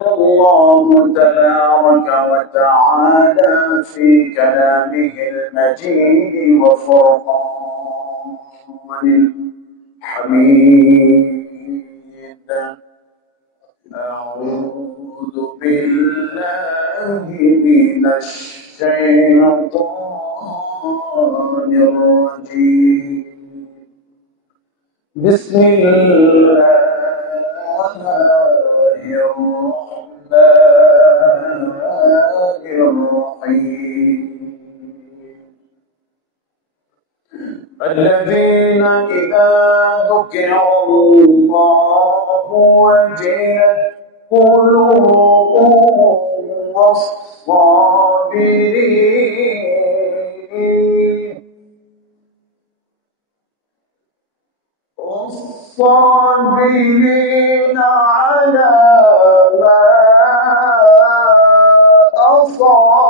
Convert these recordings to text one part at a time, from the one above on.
الله تبارك وتعالى في كلامه المجيد وفرقان الحميد. أعوذ بالله من الشيطان الرجيم. بسم الله الرحمن الرحيم. الذين إذا ذكر الله وجلت قلوبهم والصابرين على ما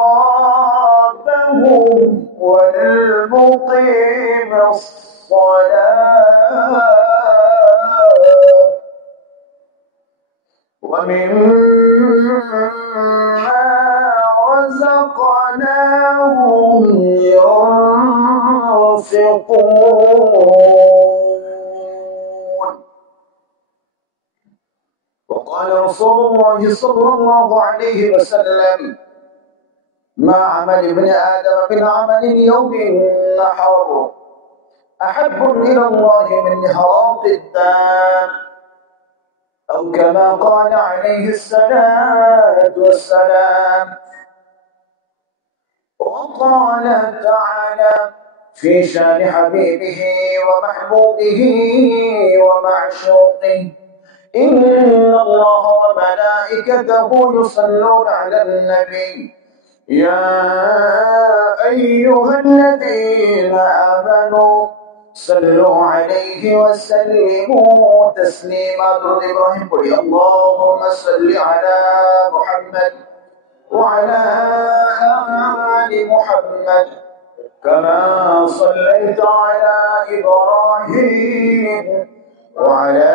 أصابهم والمقيم الصلاة ومما رزقناهم ينفقون. وقال رسول الله صلى الله عليه وسلم: ما عمل ابن آدم من عمل يوم النحر أحب إلى الله من إحراق الدم، أو كما قال عليه الصلاة والسلام. وقال تعالى في شان حبيبه ومحبوبه ومعشوقه: إن الله وملائكته يصلون على النبي يا أيها الذين آمنوا صلوا عليه وسلموا تسليما. درود إبراهيم قل اللهم صل على محمد وعلى آل محمد كما صليت على إبراهيم وعلى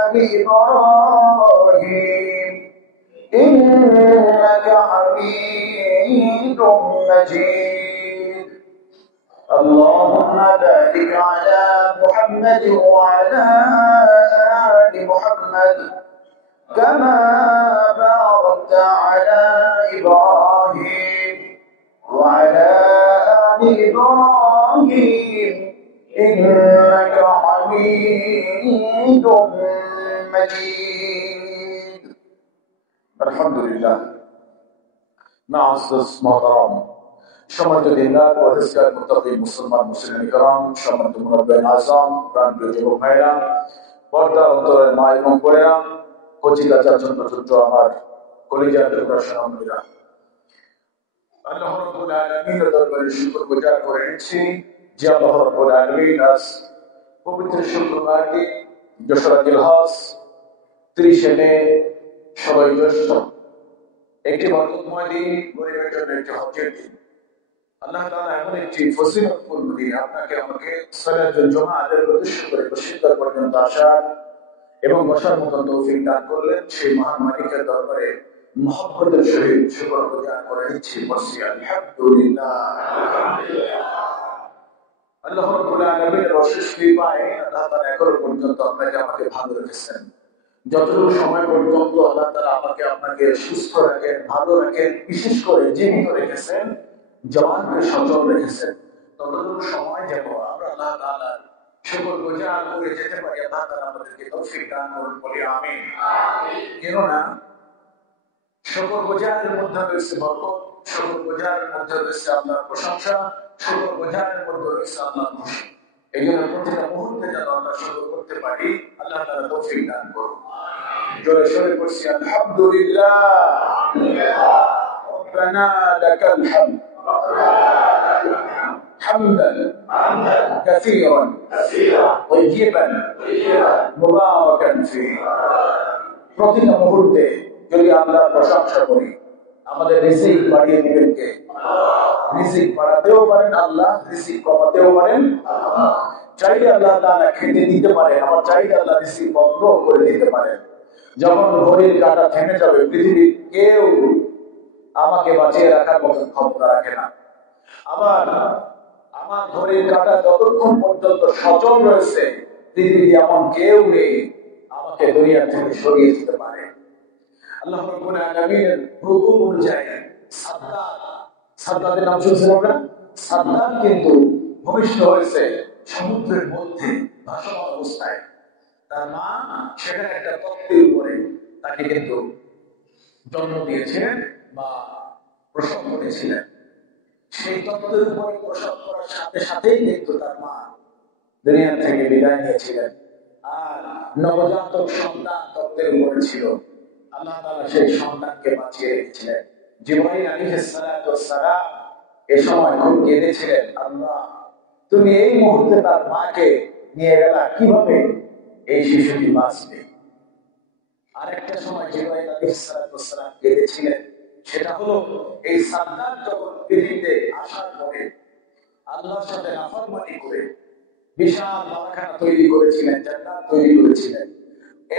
آل إبراهيم إنك حميد مجيد. اللهم بارك على محمد وعلى آل محمد كما باركت على إبراهيم وعلى آل إبراهيم إنك حميد مجيد. الحمد لله. معزز محترم সম্মানিত দিনদার ও পরহেজগার মুত্তাকি মুসলমান মুসলিম کرام, সম্মানিত মুরব্বিয়ান আযম, প্রাণপ্রিয় যুবক ভাইরা, পর্দার অন্তরের মা এবং বোনেরা, কচিকা চাচা ছোট আমার কলিজার টুকরা সোনামণিরা, আল্লাহ রাব্বুল আলামিনের দরবারে শুকরগুজার করে নিচ্ছি যে আল্লাহ রাব্বুল আলামিন আজ পবিত্র শুক্রবার দিন দোসরা জিলহজ 30 মে 7 জ্যৈষ্ঠ একটি বরকতময় দিন, গরিবের জন্য একটি হজের দিন। আল্লাহ তাআলা এমন একটি ফজিলতপূর্ণ দিন আপনাকে আমাকে সালাতুল জুমআ আদায়ের উদ্দেশ্য করে বসিরদার পর্যন্ত আসার এবং বসার মতো তৌফিক দান করলেন। সেই মহান মালিকের দরবারে মহব্বতের সহিত শুকরগুজার করে নিচ্ছি। বলছি আলহামদুলিল্লাহ। আল্লাহ রাব্বুল আলামিনের অশেষ কৃপায় আল্লাহ তাআলা এখন পর্যন্ত আপনাকে আমাকে ভালো রেখেছেন। যতটুকু সময় পর্যন্ত আল্লাহ তাআলা আমাকে আপনাকে সুস্থ রাখেন, ভালো রাখেন, বিশেষ করে জীবিত রেখেছেন, জওয়ানকে সচল রেখেছেন, ততটুকু সময় যেন আমরা আল্লাহ তাআলার শুকরগুজার করে যেতে পারি। আল্লাহ তাআলা আমাদেরকে তৌফিক দান করুন, বলি আমিন। কেননা শুকরগুজারের মধ্যে রয়েছে বরকত, শুকরগুজারের মধ্যে রয়েছে আল্লাহর প্রশংসা, শুকরগুজারের মধ্যে রয়েছে আল্লাহর খুশি। এই জন্য প্রতিটা মুহূর্তে যেন আমরা শুকর করতে পারি, আল্লাহ তাআলা তৌফিক দান করুন। জোরে সোরে বলছি আলহামদুলিল্লাহ। রব্বানা লাকাল হামদ হামদান কাসীরান তাইয়িবান মুবারাকান ফীহি। প্রতিটা মুহূর্তে যদি আমরা প্রশংসা করি, আমাদের রিজিক বাড়িয়ে দিবেন কে? রিজিক বাড়াতেও পারেন আল্লাহ, রিজিক কমাতেও পারেন আল্লাহ। চাইলে আল্লাহ তাআলা খেতে দিতে পারেন, আবার চাইলে আল্লাহ রিজিক বন্ধ করে দিতে পারেন। যখন ঘড়ির কাঁটা থেমে যাবে, পৃথিবীর কেউ আমাকে বাঁচিয়ে রাখার মতো ক্ষমতা রাখে না। আবার আমার ঘড়ির কাঁটা যতক্ষণ পর্যন্ত সচল রয়েছে, পৃথিবীতে এমন কেউ নেই আমাকে দুনিয়া থেকে সরিয়ে দিতে পারে। আল্লাহ রাব্বুল আলামিনের হুকুম অনুযায়ী সাদ্দাতের নাম শুনছেন আপনারা? সাদ্দাত কিন্তু ভূমিষ্ঠ হয়েছে সমুদ্রের মধ্যে ভাসমান অবস্থায়। তার মা সেখানে একটা তক্তের উপরে তাকে কিন্তু জন্ম দিয়েছিলেন বা প্রসব করেছিলেন। সেই তত্ত্বের উপরে প্রসব করার সাথে সাথেই কিন্তু তার মা দুনিয়া থেকে বিদায় নিয়েছিলেন। আর নবজাতক সন্তান তত্ত্বের উপরে ছিল। আল্লাহ তাআলা সেই সন্তানকে বাঁচিয়ে রেখেছিলেন। জিবরাইল আলাইহিস সালাতু ওয়াস সালাম এ সময় খুব কেঁদেছিলেন, আল্লাহ তুমি এই মুহূর্তে তার মাকে নিয়ে গেলা, কিভাবে এই শিশুটি বাঁচবে? আরেকটা সময় জিবরাইল আলাইহিস সালাতু ওয়াস সালাম কেঁদেছিলেন, সেটা হলো এই সাদ্দাত যখন পৃথিবীতে আসার পরে আল্লাহর সাথে নাফরমানি করে বিশাল বালাখানা তৈরি করেছিলেন, জান্নাত তৈরি করেছিলেন।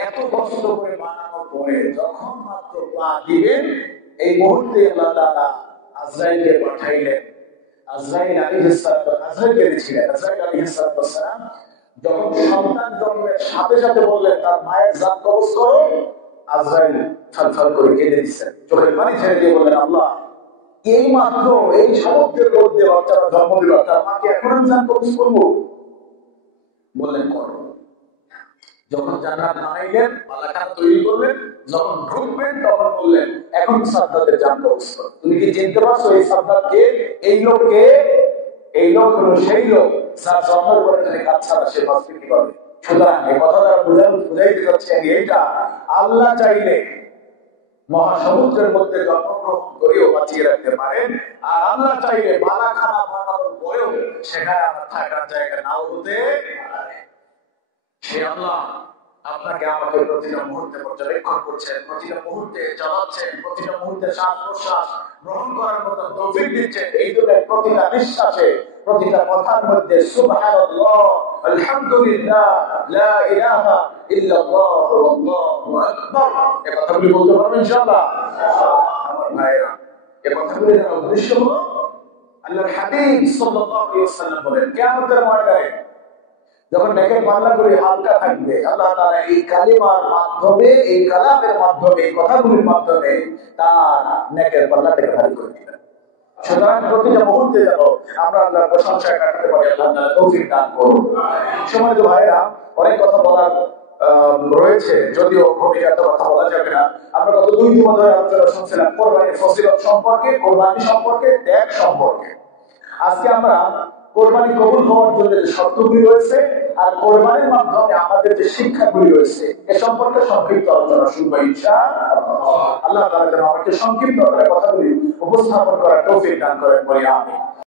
এত কষ্ট করে বানানোর পরে যখন মাত্র পা দিবেন, এই মুহূর্তে আল্লাহ তাআলা আজরাইলকে পাঠাইলেন। আজরাইল আলাইহিস সালাম যখন সন্তান জন্মের সাথে সাথে বললেন তার মায়ের জান কবজ করো, আজরাইল ছলছল করে কেঁদে দিচ্ছেন, চোখের পানি ছেড়ে দিয়ে বললেন, আল্লাহ এই মাত্র এই সমুদ্রের মধ্যে বাচ্চারা জন্ম দিল, তার মাকে এখন আমি জান কবজ করবো? বললেন করো। যখন জান্নাত বানাইলেন, মালাখানা তৈরি করলেন, যখন ঢুকবেন তখন বললেন, এখন সাদ্দাতের জান কবজ করো। তুমি কি চিনতে পারছো এই সাদ্দাতকে? এই লোককে? এই লোক হলো সেই লোক যার জন্মের পরে যদি কাজ ছাড়া সে বাঁচতে কি পারবে। সুতরাং এই কথা দ্বারা বুঝাইতে যাচ্ছে এইটা, আল্লাহ চাইলে মহাসমুদ্রের মধ্যে জন্মগ্রহণ করেও বাঁচিয়ে রাখতে পারেন, আর আল্লাহ চাইলে মালাখানা বানানোর পরেও সেখানে আমার থাকার জায়গা নাও হতে পারে। সে আল্লাহ আপনাকে আমাকে প্রতিটা মুহূর্তে পর্যবেক্ষণ করছেন, প্রতিটা মুহূর্তে চালাচ্ছেন, প্রতিটা মুহূর্তে শ্বাস প্রশ্বাস গ্রহণ করার মতো তৌফিক দিচ্ছেন। এই জন্য প্রতিটা নিঃশ্বাসে, প্রতিটা কথার মধ্যে সুবহানাল্লাহ, আলহামদুলিল্লাহ, লা ইলাহা ইল্লাল্লাহ, আল্লাহু আকবার, এই কথাগুলি বলতে পারবেন ইনশাআল্লাহ? আমার ভাইরা, এই কথাগুলি দ্বারা উদ্দেশ্য হলো আল্লাহর হাবিব সাল্লাল্লাহু আলাইহি ওয়াসাল্লাম বলেন, কিয়ামতের ময়দানে যখন নেকের পাল্লাগুলি হালকা থাকবে, আল্লাহ তাআলা এই কালিমার মাধ্যমে, এই কালামের মাধ্যমে, এই কথাগুলির মাধ্যমে তার নেকের পাল্লাটাকে ভারী করে দিবেন। সুতরাং প্রতিটা মুহূর্তে যেন আমরা আল্লাহর প্রশংসা করতে পারি, আল্লাহ তাআলা তৌফিক দান করুন। সম্মানিত ভাইরা, অনেক কথা বলার রয়েছে, যদিও ভূমিকাত কথা বলা যাবে না। আমরা গত 2 দিন ধরে আলোচনা শুনছিলাম কোরবানির ফজিলত সম্পর্কে, কোরবানি সম্পর্কে, ত্যাগ সম্পর্কে। আজকে আমরা কোরবানি কবুল হওয়ার জন্য যে শর্তগুলি রয়েছে আর কোরবানির মাধ্যমে আমাদের যে শিক্ষাগুলি রয়েছে এ সম্পর্কে সংক্ষিপ্ত আলোচনা শুরু ইনশাআল্লাহ। আল্লাহ তাআলা যেন আমাকে সংক্ষিপ্ত করে কথাগুলি উপস্থাপন করার তৌফিক দান করেন বলি আমিন।